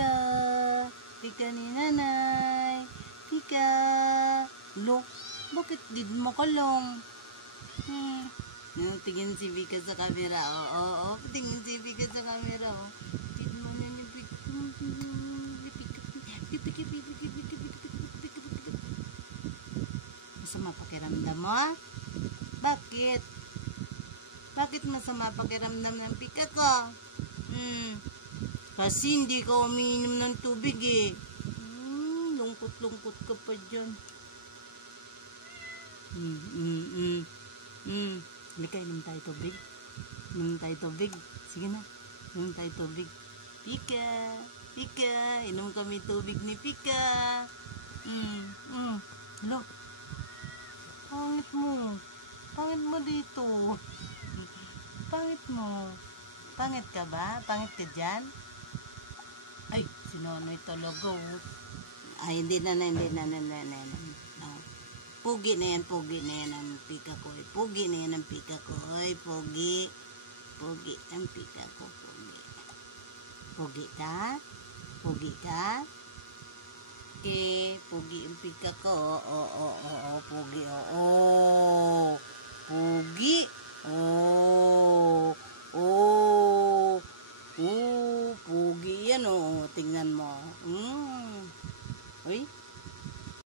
Pika. Pika ni nanay. Pika. Lo, bakit di makalong? Tingin si Pika sa camera. Oo. Tingin si Pika sa camera. Tingin mo na ni Pika. Masama pakiramdam mo? Bakit? Bakit masama pakiramdam ng Pika ko? Kasi hindi ka umiinom ng tubig eh. Lungkot-lungkot ka pa dyan. Halika, inom tayo tubig. Inom tayo tubig. Sige na, inom tayo tubig. Pika, Pika, inom kami tubig ni Pika. Lo, pangit mo. Pangit mo dito. Pangit mo. Pangit ka ba? Pangit ka dyan? Ay, si Nonoy talaga. Ay, hindi na. Pugi na yan ang Pika ko. Pugi na yan ang Pika ko. Pugi. Pugi ang Pika ko. Pugi ka? Pugi ka? Okay, pugi ang Pika ko. Pugi. Pugi. Pugi yan. Tingnan mo.